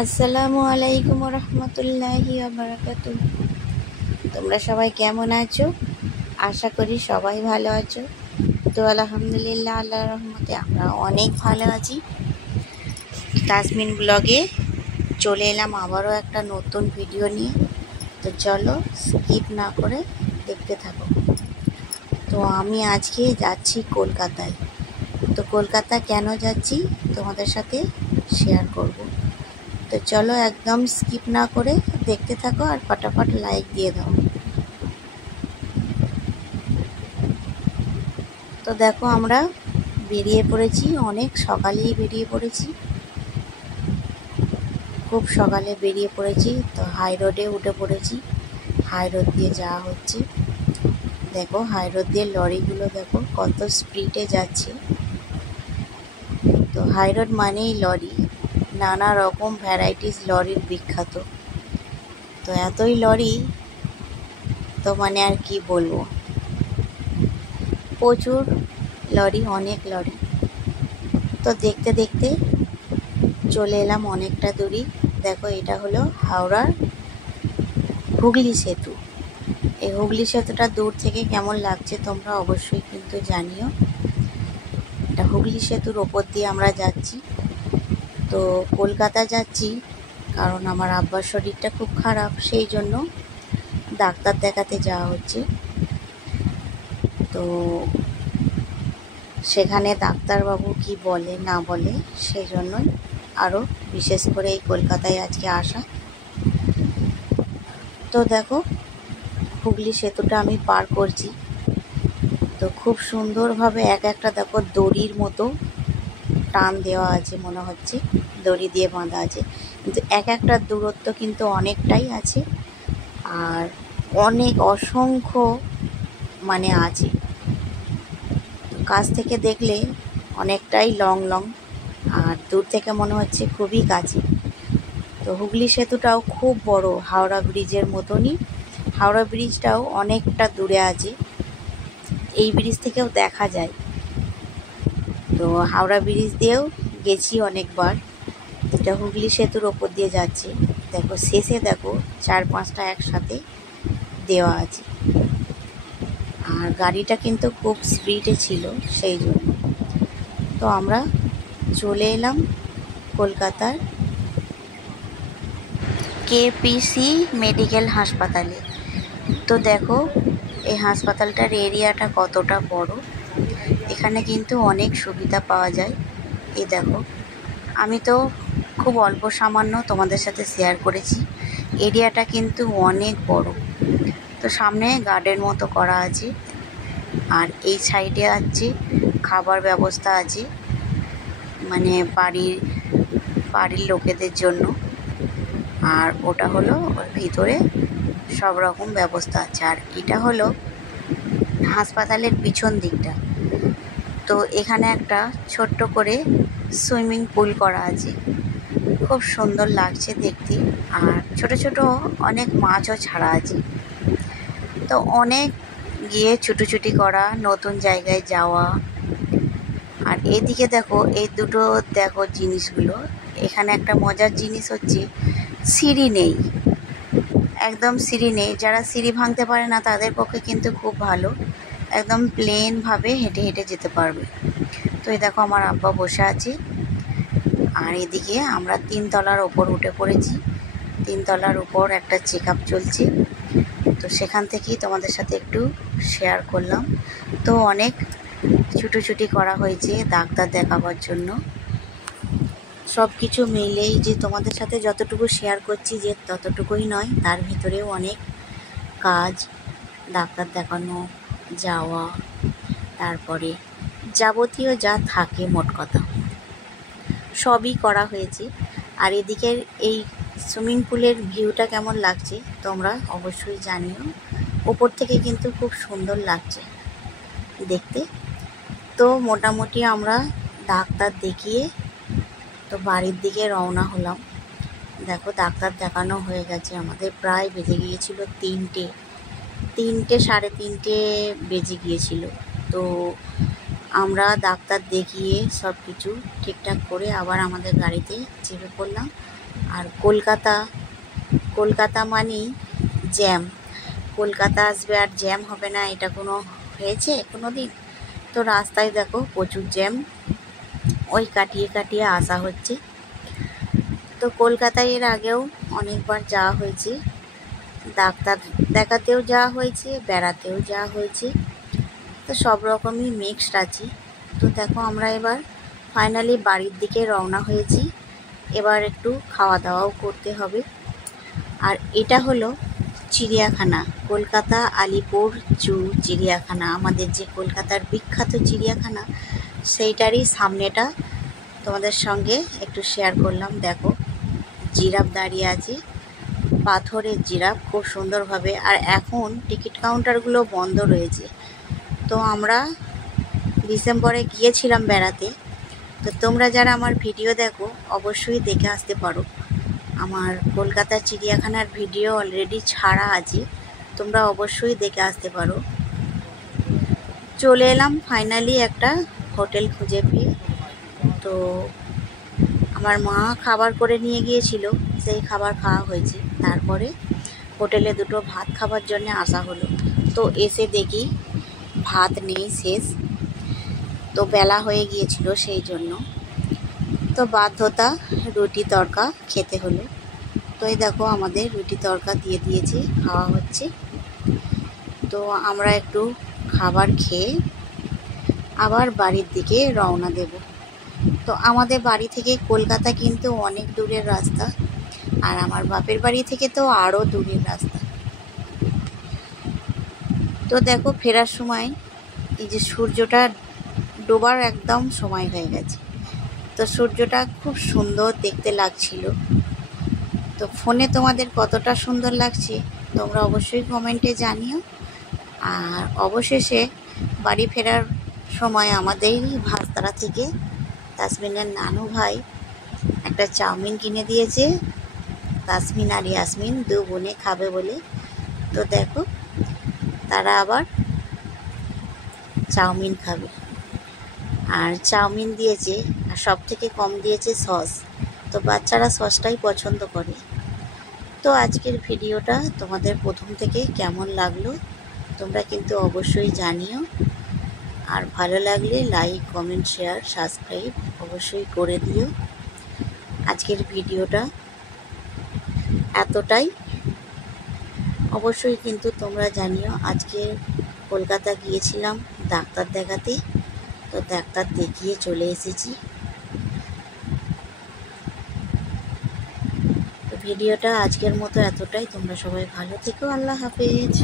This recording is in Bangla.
আসসালামু আলাইকুম রহমতুল্লাহি বারাকাতুহ। তোমরা সবাই কেমন আছো? আশা করি সবাই ভালো আছো। তো আলহামদুলিল্লাহ, আল্লাহর রহমতে আমরা অনেক ভালো আছি। তাসমিন ব্লগে চলে এলাম আবারও একটা নতুন ভিডিও নিয়ে। তো চলো স্কিপ না করে দেখতে থাকো। তো আমি আজকে যাচ্ছি কলকাতায়। তো কলকাতা কেন যাচ্ছি তোমাদের সাথে শেয়ার করব। তো চলো একদম স্কিপ না করে দেখতে থাকো আর ফটাফট লাইক দিয়ে দাও। তো দেখো আমরা বেরিয়ে পড়েছি, অনেক সকালেই বেরিয়ে পড়েছি, খুব সকালে বেরিয়ে পড়েছি। তো হাই রোডে উঠে পড়েছি, হাই রোড দিয়ে যাওয়া হচ্ছে। দেখো হাই রোড দিয়ে লরিগুলো দেখো কত স্পিডে যাচ্ছে। তো হাই রোড মানেই লরি, নানা রকম ভ্যারাইটিস লরির বিখ্যাত। তো এতই লরি, তো মানে আর কি বলবো, প্রচুর লরি, অনেক লরি। তো দেখতে দেখতে চলে এলাম অনেকটা দূরই। দেখো এটা হলো হাওড়ার হুগলি সেতু। এই হুগলি সেতুটা দূর থেকে কেমন লাগছে তোমরা অবশ্যই কিন্তু জানিও। এটা হুগলি সেতুর ওপর দিয়ে আমরা যাচ্ছি। তো কলকাতা যাচ্ছি কারণ আমার আব্বার শরীরটা খুব খারাপ, সেই জন্য ডাক্তার দেখাতে যাওয়া হচ্ছে। তো সেখানে ডাক্তারবাবু কি বলে না বলে, সেই জন্যই আরও বিশেষ করে এই কলকাতায় আজকে আসা। তো দেখো হুগলি সেতুটা আমি পার করছি। তো খুব সুন্দরভাবে এক একটা দেখো দড়ির মতো টান দেওয়া আছে, মনে হচ্ছে দড়ি দিয়ে বাঁধা আছে, কিন্তু এক একটা দূরত্ব কিন্তু অনেকটাই আছে আর অনেক অসংখ্য মানে আছে। কাছ থেকে দেখলে অনেকটাই লং লং, আর দূর থেকে মনে হচ্ছে খুবই কাছে। তো হুগলি সেতুটাও খুব বড়, হাওড়া ব্রিজের মতনই। হাওড়া ব্রিজটাও অনেকটা দূরে আছে, এই ব্রিজ থেকেও দেখা যায়। তো হাওড়া ব্রিজ দিয়েও গেছি অনেকবার। এটা হুগলি সেতুর ওপর দিয়ে যাচ্ছে। দেখো শেষে দেখো 4-5টা একসাথে দেওয়া আছে, আর গাড়িটা কিন্তু খুব স্পিডে ছিল, সেই জন্য। তো আমরা চলে এলাম কলকাতার কেপিসি মেডিকেল হাসপাতালে। তো দেখো এই হাসপাতালটার এরিয়াটা কতটা বড়। এখানে কিন্তু অনেক সুবিধা পাওয়া যায়। এই দেখো, আমি তো খুব অল্প সামান্য তোমাদের সাথে শেয়ার করেছি, এরিয়াটা কিন্তু অনেক বড়। তো সামনে গার্ডেন মতো করা আছে, আর এই সাইডে আছে খাবার ব্যবস্থা আছে, মানে বাড়ির লোকেদের জন্য। আর ওটা হলো ওর ভিতরে সব রকম ব্যবস্থা আছে। আর এটা হলো হাসপাতালের পিছন দিকটা। তো এখানে একটা ছোট্ট করে সুইমিং পুল করা আছে, খুব সুন্দর লাগছে দেখতে। আর ছোট ছোট অনেক মাছও ছাড়া আছে। তো অনেক গিয়ে ছুটোছুটি করা, নতুন জায়গায় যাওয়া। আর এদিকে দেখো এই দুটো দেখো জিনিসগুলো। এখানে একটা মজার জিনিস হচ্ছে সিঁড়ি নেই, একদম সিঁড়ি নেই। যারা সিঁড়ি ভাঙতে পারে না তাদের পক্ষে কিন্তু খুব ভালো, একদম প্লেনভাবে হেঁটে হেঁটে যেতে পারবে। তো এই দেখো আমার আব্বা বসে আছে, আর এদিকে আমরা 3 তলার ওপর উঠে পড়েছি। 3 তলার উপর একটা চেক আপ চলছে। তো সেখান থেকেই তোমাদের সাথে একটু শেয়ার করলাম। তো অনেক ছুটোছুটি করা হয়েছে ডাক্তার দেখাবার জন্য। সব কিছু মিলেই যে তোমাদের সাথে যতটুকু শেয়ার করছি যে ততটুকুই নয়, তার ভিতরেও অনেক কাজ, ডাক্তার দেখানো, যাওয়া, তারপরে যাবতীয় যা থাকে মোট কথা সবই করা হয়েছে। আর এদিকের এই সুইমিং পুলের ভিউটা কেমন লাগছে তোমরা অবশ্যই জানিও। ওপর থেকে কিন্তু খুব সুন্দর লাগছে দেখতে। তো মোটামুটি আমরা ডাক্তার দেখিয়ে তো বাড়ির দিকে রওনা হলাম। দেখো ডাক্তার দেখানো হয়ে গেছে আমাদের, প্রায় বেজে গিয়েছিল 3টে, 3টে 3:30 বেজে গিয়েছিল। তো আমরা ডাক্তার দেখিয়ে সব কিছু ঠিকঠাক করে আবার আমাদের গাড়িতে চেপে পড়লাম। আর কলকাতা, কলকাতা মানেই জ্যাম। কলকাতা আসবে আর জ্যাম হবে না, এটা কোনো হয়েছে কোনো দিন? তো রাস্তায় দেখো প্রচুর জ্যাম, ওই কাটিয়ে কাটিয়ে আসা হচ্ছে। তো কলকাতায় এর আগেও অনেকবার যাওয়া হয়েছে, ডাক্তার দেখাতেও যাওয়া হয়েছে, বেড়াতেও যাওয়া হয়েছে। তো সব রকমই মিক্সড আছি। তো দেখো আমরা এবার ফাইনালি বাড়ির দিকে রওনা হয়েছি। এবার একটু খাওয়া দাওয়াও করতে হবে। আর এটা হলো চিড়িয়াখানা, কলকাতা আলিপুর জু চিড়িয়াখানা, আমাদের যে কলকাতার বিখ্যাত চিড়িয়াখানা, সেইটারই সামনেটা তোমাদের সঙ্গে একটু শেয়ার করলাম। দেখো জিরাফ দাঁড়িয়ে আছে, পাথরের জিরাফ, খুব সুন্দরভাবে। আর এখন টিকিট কাউন্টারগুলো বন্ধ রয়েছে। তো আমরা ডিসেম্বরে গিয়েছিলাম বেড়াতে। তো তোমরা যারা আমার ভিডিও দেখো অবশ্যই দেখে আসতে পারো। আমার কলকাতা চিড়িয়াখানার ভিডিও অলরেডি ছাড়া আছে, তোমরা অবশ্যই দেখে আসতে পারো। চলে এলাম ফাইনালি একটা হোটেল খুঁজে পেয়ে। তো আমার মা খাবার করে নিয়ে গিয়েছিল, সেই খাবার খাওয়া হয়েছে। তারপরে হোটেলে দুটো ভাত খাবার জন্য আসা হলো। তো এসে দেখি ভাত নেই, শেষ। তো বেলা হয়ে গিয়েছিল সেই জন্য, তো বাধ্যতা রুটি তড়কা খেতে হলো। তো এই দেখো আমাদের রুটি তড়কা দিয়ে দিয়েছে, খাওয়া হচ্ছে। তো আমরা একটু খাবার খেয়ে আবার বাড়ির দিকে রওনা দেব। তো আমাদের বাড়ি থেকে কলকাতা কিন্তু অনেক দূরের রাস্তা, আর আমার বাপের বাড়ি থেকে তো আরও দূরের রাস্তা। তো দেখো ফেরার সময় এই যে সূর্যটা ডোবার একদম সময় হয়ে গেছে। তো সূর্যটা খুব সুন্দর দেখতে লাগছিল। তো ফোনে তোমাদের কতটা সুন্দর লাগছে তোমরা অবশ্যই কমেন্টে জানিও। আর অবশেষে বাড়ি ফেরার সময় আমাদেরই ভাস্তারা থেকে তাসমিনের নানু ভাই একটা চাউমিন কিনে দিয়েছে, তাসমিন আর ইয়াসমিন দু বোনে খাবে বলে। তো দেখো তারা আবার চাউমিন খাবে, আর চাউমিন দিয়েছে, আর সব থেকে কম দিয়েছে সস। তো বাচ্চারা সসটাই পছন্দ করে। তো আজকের ভিডিওটা তোমাদের প্রথম থেকে কেমন লাগলো তোমরা কিন্তু অবশ্যই জানিও। আর ভালো লাগলে লাইক, কমেন্ট, শেয়ার, সাবস্ক্রাইব অবশ্যই করে দিও। আজকের ভিডিওটা এতটাই, অবশ্যই কিন্তু তোমরা জানিও। আজকে কলকাতা গিয়েছিলাম ডাক্তার দেখাতে, তো ডাক্তার দেখিয়ে চলে এসেছি। ভিডিওটা আজকের মতো এতটাই। তোমরা সবাই ভালো থেকো। আল্লাহ হাফেজ।